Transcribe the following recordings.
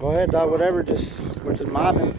Go ahead, dog. Whatever. We're just mobbing.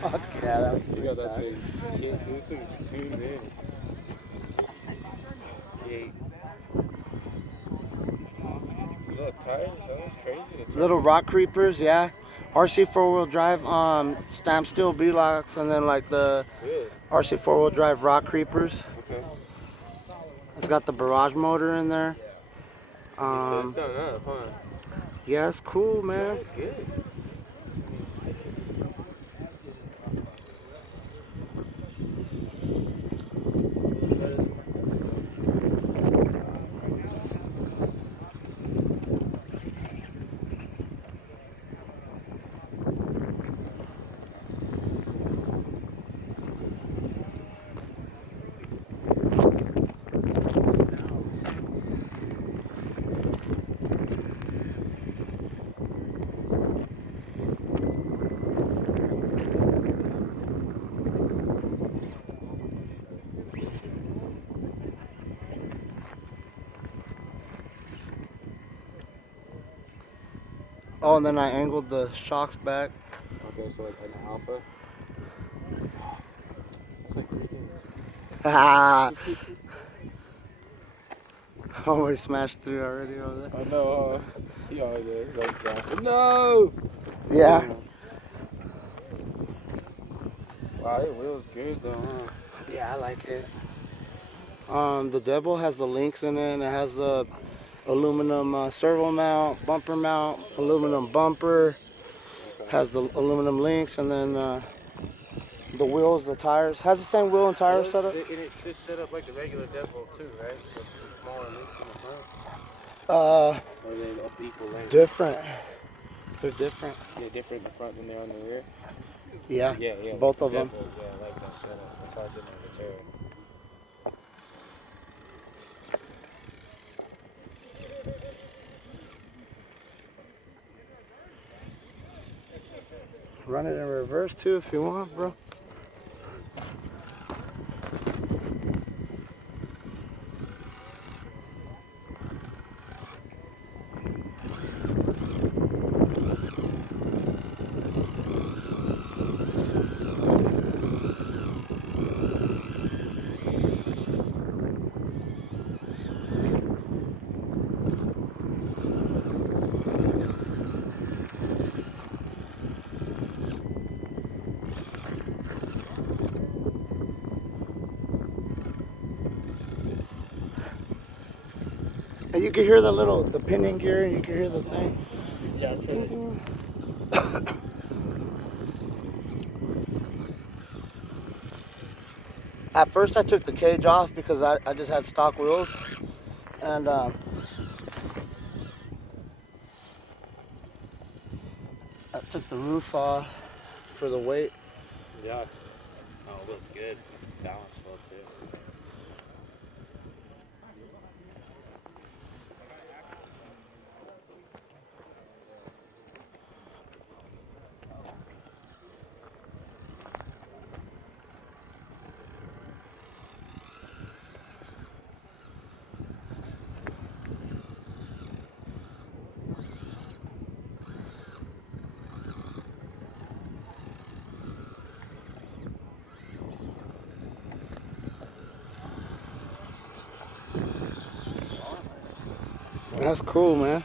Fuck yeah, that was You got that thing. Yeah, this thing's tuned in. Yeah. Little tires, that was crazy. Little rock creepers, yeah. RC four-wheel drive, stamp steel B-locks, and then like the RC four-wheel drive rock creepers. Okay. It's got the barrage motor in there. So it's done up, huh? Yeah, it's cool, man. That's good. Oh, and then I angled the shocks back. Okay, so like an alpha. It's like 3 things. Ah! Oh, we smashed through already over there. I know, he always is. Like that. No! Yeah. Wow, it wheel's good though, huh? Yeah, I like it. The deadbolt has the links in it, and it has the aluminum servo mount, bumper mount, aluminum bumper. Okay. Has the aluminum links, and then the wheels, the tires. Has the same wheel and tire setup. And it's just set up like the regular deadbolt too, right? So it's smaller links in the front. Or they up equal length. Different. They're different. They're different in the front than they are in the rear. Yeah. Yeah. Both like of them. Deadbolt, yeah, I like that setup. That's how I did my material. Run it in reverse too if you want, bro. And you can hear the pinion gear, and you can hear the thing. Yeah, that's it. At first I took the cage off because I just had stock wheels, and I took the roof off for the weight. Yeah. Oh, it looks good. It's balanced well too. That's cool, man.